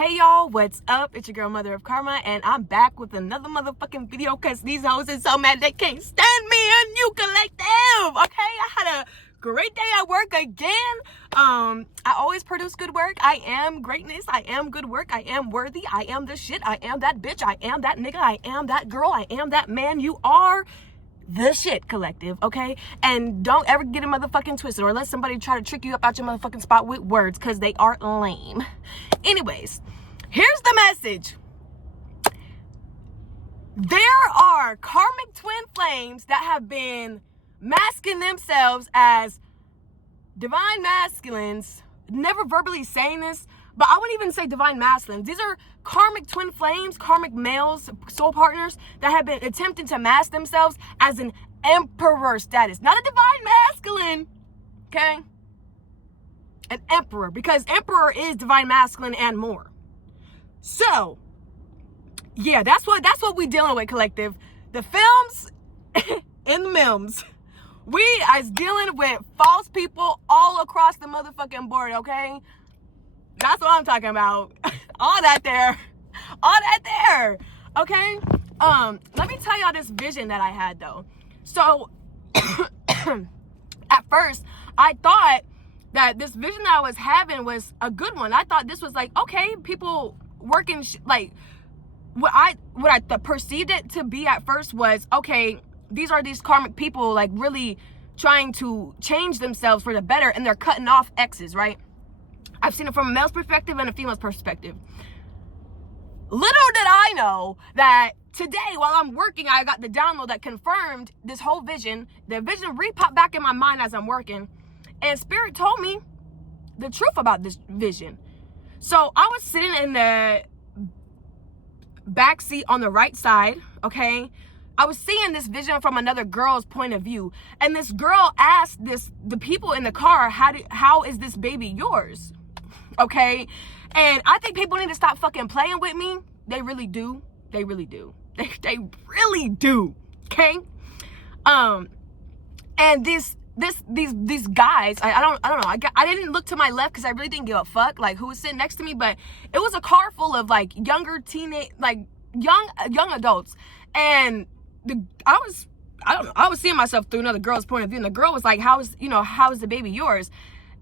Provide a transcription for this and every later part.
Hey y'all, what's up? It's your girl Mother of Karma, and I'm back with another motherfucking video because these hoes are so mad they can't stand me and you collective. Okay, I had a great day at work again. I always produce good work. I am greatness. I am good work. I am worthy. I am the shit. I am that bitch. I am that nigga. I am that girl. I am that man. You are the shit, collective, okay? And don't ever get a motherfucking twisted or let somebody try to trick you up out your motherfucking spot with words, because they are lame. Anyways, here's the message. There are karmic twin flames that have been masking themselves as divine masculines, never verbally saying this, but I wouldn't even say divine masculines. These are karmic twin flames, karmic males, soul partners that have been attempting to mask themselves as an emperor status. Not a divine masculine, okay? An emperor, because emperor is divine masculine and more. So, yeah, that's what we dealing with, collective. The films and the memes. We is dealing with false people all across the motherfucking board, okay? That's what I'm talking about. All that there, okay? Let me tell y'all this vision that I had, though. So, at first, I thought that this vision that I was having was a good one. I thought this was like, okay, people working, like, what I perceived it to be at first was, okay, these are these karmic people, like, really trying to change themselves for the better, and they're cutting off exes, right? I've seen it from a male's perspective and a female's perspective. Little did I know that today, while I'm working, I got the download that confirmed this whole vision. The vision re-popped back in my mind as I'm working. And Spirit told me the truth about this vision. So I was sitting in the back seat on the right side, okay? I was seeing this vision from another girl's point of view. And this girl asked the people in the car, how is this baby yours? Okay? And I think people need to stop fucking playing with me. They really do. They really do. They really do. Okay? And these guys, I don't know. I didn't look to my left because I really didn't give a fuck like who was sitting next to me, but it was a car full of like younger teenage, like young adults. And I was seeing myself through another girl's point of view, and the girl was like, how is the baby yours?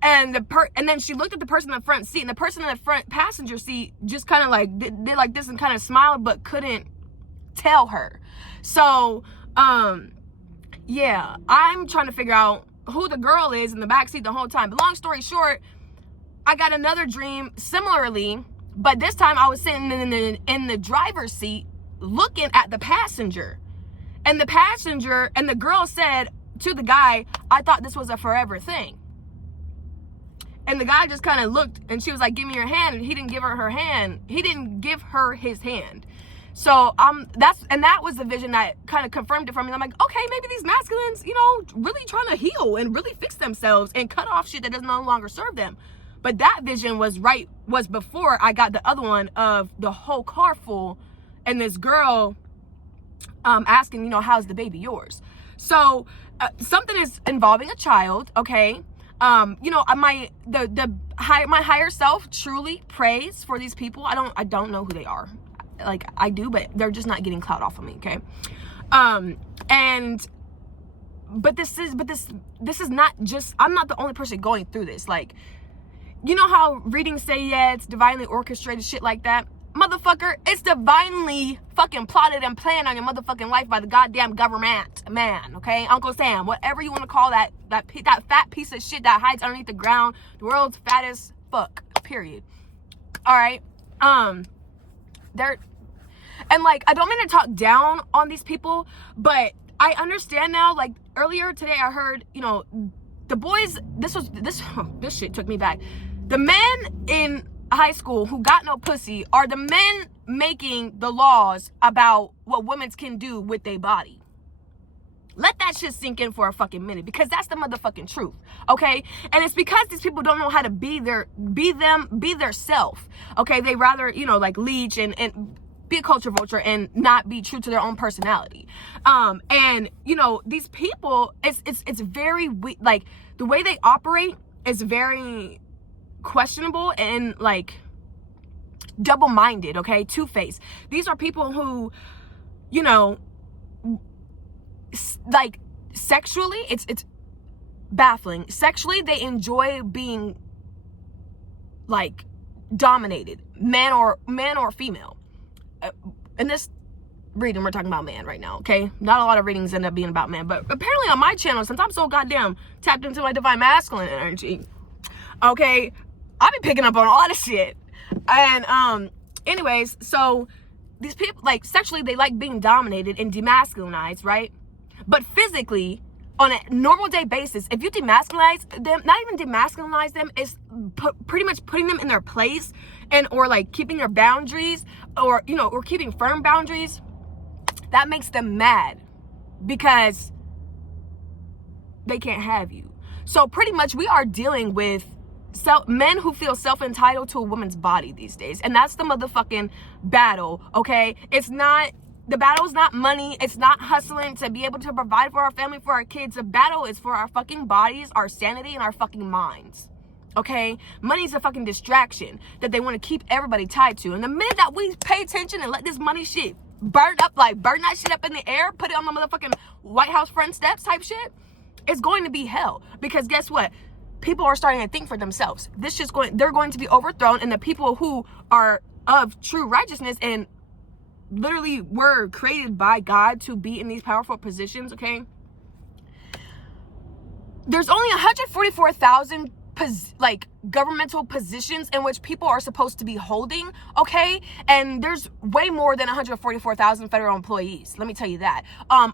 And then she looked at the person in the front seat, and the person in the front passenger seat just kind of like did like this and kind of smiled, but couldn't tell her. So, yeah, I'm trying to figure out who the girl is in the back seat the whole time. But long story short, I got another dream similarly, but this time I was sitting in the driver's seat looking at the passenger. And the girl said to the guy, I thought this was a forever thing. And the guy just kind of looked, and she was like, give me your hand. And he didn't give her her hand. He didn't give her his hand. So that was the vision that kind of confirmed it for me. I'm like, okay, maybe these masculines, really trying to heal and really fix themselves and cut off shit that does no longer serve them. But that vision was before I got the other one of the whole car full and this girl asking, how's the baby yours? So something is involving a child, okay? My higher self truly prays for these people. I don't know who they are. Like, I do, but they're just not getting clout off of me, okay? But this is not just, I'm not the only person going through this. Like, you know how readings say, yeah, it's divinely orchestrated, shit like that? Motherfucker, it's divinely fucking plotted and planned on your motherfucking life by the goddamn government, man, okay? Uncle Sam, whatever you want to call that fat piece of shit that hides underneath the ground, the world's fattest fuck, period. All right? And like, I don't mean to talk down on these people, but I understand now. Like, earlier today I heard, the boys, this shit took me back. The men in high school who got no pussy are the men making the laws about what women can do with their body. Let that shit sink in for a fucking minute, because that's the motherfucking truth, okay? And it's because these people don't know how to be their self, okay? They rather, like, leech and be a culture vulture and not be true to their own personality. And these people, it's very like, the way they operate is very questionable and like double-minded, okay? Two-faced. These are people who, you know, like, sexually, it's baffling. Sexually, they enjoy being, like, dominated, man or female. In this reading, we're talking about man right now, okay? Not a lot of readings end up being about man, but apparently on my channel, since I'm so goddamn tapped into my divine masculine energy, okay, I be picking up on all this shit. And anyways, so these people, like, sexually, they like being dominated and demasculinized, right? But physically, on a normal day basis, if you demasculinize them, not even demasculinize them, is pretty much putting them in their place, and or like keeping their boundaries, or, you know, or keeping firm boundaries, that makes them mad because they can't have you. So pretty much we are dealing with men who feel self-entitled to a woman's body these days, and that's the motherfucking battle, okay? It's not, the battle is not money. It's not hustling to be able to provide for our family, for our kids. The battle is for our fucking bodies, our sanity, and our fucking minds. Okay? Money's a fucking distraction that they want to keep everybody tied to. And the minute that we pay attention and let this money shit burn up, like burn that shit up in the air, put it on the motherfucking White House front steps type shit, it's going to be hell. Because guess what? People are starting to think for themselves. They're going to be overthrown, and the people who are of true righteousness and literally were created by God to be in these powerful positions, okay? There's only 144,000 like governmental positions in which people are supposed to be holding, okay? And there's way more than 144,000 federal employees. Let me tell you that.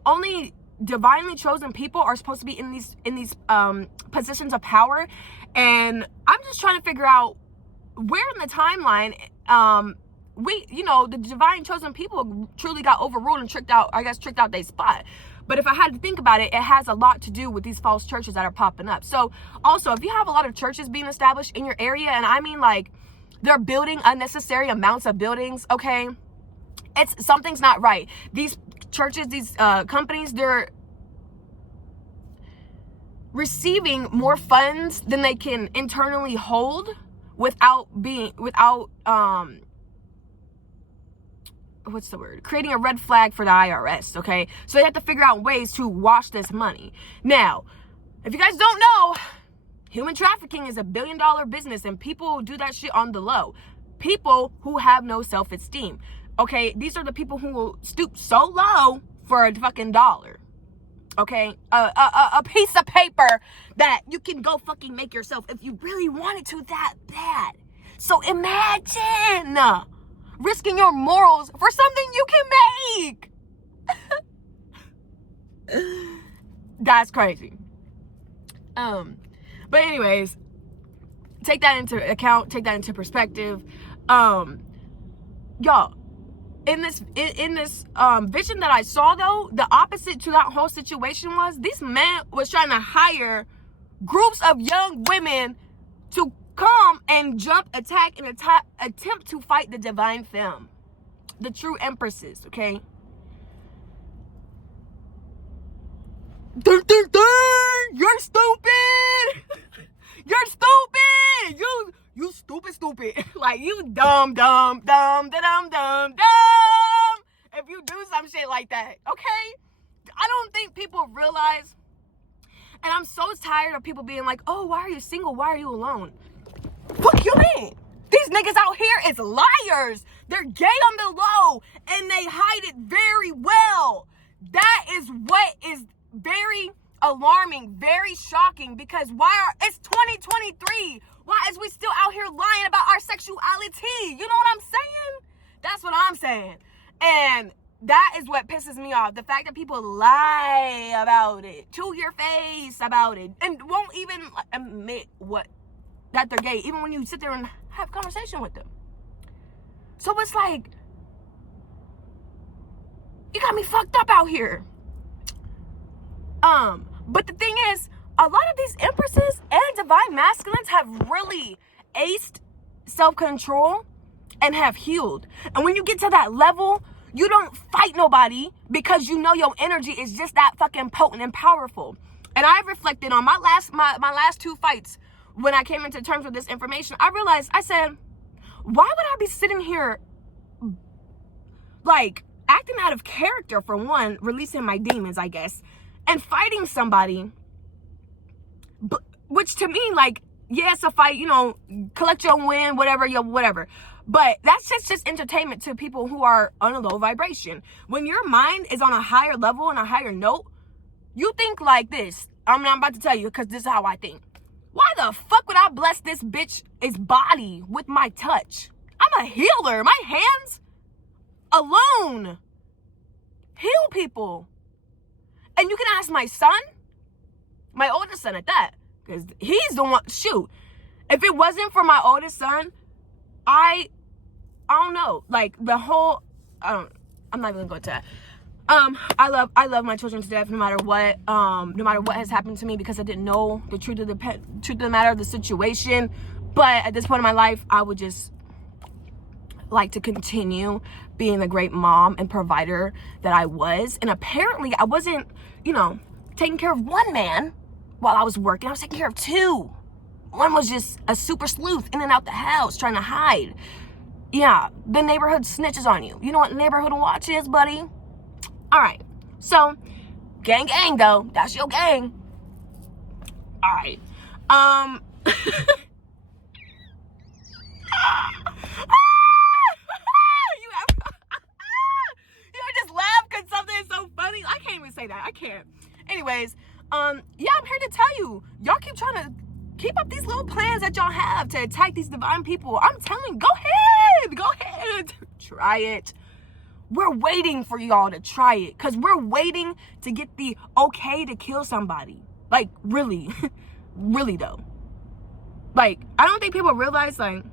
Only divinely chosen people are supposed to be in these positions of power, and I'm just trying to figure out where in the timeline the divine chosen people truly got overruled and tricked out their spot. But if I had to think about it, it has a lot to do with these false churches that are popping up. So also, if you have a lot of churches being established in your area, and I mean, like, they're building unnecessary amounts of buildings, okay, something's not right. These churches, these companies, they're receiving more funds than they can internally hold without creating a red flag for the IRS, okay? So they have to figure out ways to wash this money. Now, if you guys don't know, human trafficking is a $1 billion business, and people do that shit on the low. People who have no self-esteem, okay? These are the people who will stoop so low for a fucking dollar, okay? A piece of paper that you can go fucking make yourself if you really wanted to that bad. So imagine risking your morals for something you can make. That's crazy. But anyways, take that into account, take that into perspective. Y'all, in this vision that I saw, though, the opposite to that whole situation was this man was trying to hire groups of young women to come and attack, and attempt to fight the divine femme, the true empresses, okay? You're stupid! You're stupid! You stupid. Like, you dumb. If you do some shit like that, okay? I don't think people realize, and I'm so tired of people being like, oh, why are you single? Why are you alone? What you mean? These niggas out here is liars. They're gay on the low, and they hide it very well. That is what is very alarming, very shocking, because it's 2023. Why is we still out here lying about our sexuality? You know what I'm saying? That's what I'm saying. And that is what pisses me off. The fact that people lie about it, to your face about it, and won't even admit that they're gay, even when you sit there and have a conversation with them. So it's like, you got me fucked up out here. But the thing is, a lot of these empresses and divine masculines have really aced self-control and have healed. And when you get to that level, you don't fight nobody because you know your energy is just that fucking potent and powerful. And I've reflected on my last two fights. When I came into terms with this information, I realized, I said, Why would I be sitting here like acting out of character, for one, releasing my demons, I guess, and fighting somebody, which to me, like, yeah, it's a fight, you know, collect your win, whatever. But that's just entertainment to people who are on a low vibration. When your mind is on a higher level and a higher note, you think like this. I'm about to tell you, because this is how I think. Why the fuck would I bless this bitch's body with my touch? I'm a healer. My hands alone heal people. And you can ask my son, my oldest son at that, because he's the one. Shoot, if it wasn't for my oldest son, I don't know, like the whole, I'm not even gonna go into that. I love my children to death, no matter what has happened to me, because I didn't know the truth of the matter of the situation. But at this point in my life, I would just like to continue being the great mom and provider that I was. And apparently I wasn't, you know, taking care of one man while I was working. I was taking care of two. One was just a super sleuth in and out the house trying to hide. Yeah, the neighborhood snitches on you. You know what neighborhood watch is, buddy? All right, so gang though, that's your gang. All right, you just laugh because something is so funny. I can't even say that. I can't. Anyways, yeah, I'm here to tell you, y'all keep trying to keep up these little plans that y'all have to attack these divine people. I'm telling you, go ahead, try it. We're waiting for y'all to try it, because we're waiting to get the okay to kill somebody. Like, really, really though. Like, I don't think people realize, like,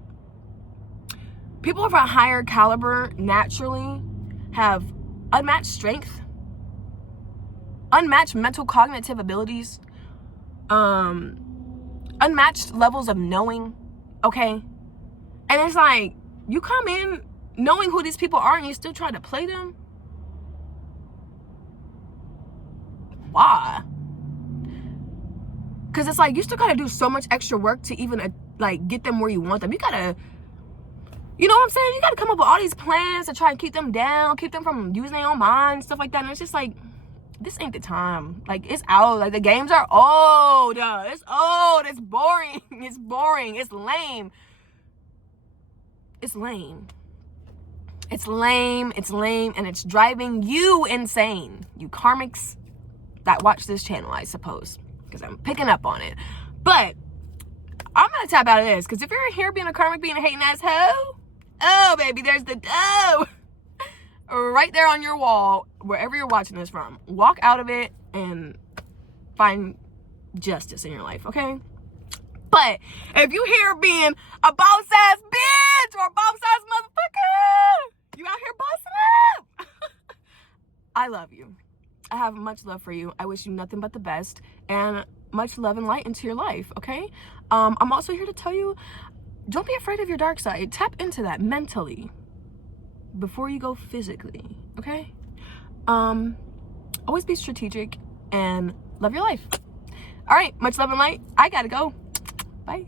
people of a higher caliber naturally have unmatched strength, unmatched mental cognitive abilities, unmatched levels of knowing, okay? And it's like, you come in knowing who these people are and you still try to play them? Why? Because it's like, you still gotta do so much extra work to even like get them where you want them. You gotta, you know what I'm saying? You gotta come up with all these plans to try and keep them down, keep them from using their own mind, stuff like that. And it's just like, this ain't the time. Like, it's out. Like, the games are old. It's old. It's boring. It's boring. It's lame. It's lame. It's lame, and it's driving you insane. You karmics that watch this channel, I suppose, because I'm picking up on it. But I'm gonna tap out of this, because if you're here being a karmic, being a hating ass hoe, oh baby, there's the dough right there on your wall, wherever you're watching this from. Walk out of it and find justice in your life, okay? But if you here being a boss ass bitch or a boss ass motherfucker, you out here bossing up. I love you. I have much love for you. I wish you nothing but the best and much love and light into your life, okay? I'm also here to tell you, don't be afraid of your dark side. Tap into that mentally before you go physically, okay? Always be strategic and love your life. All right, much love and light. I gotta go. Bye.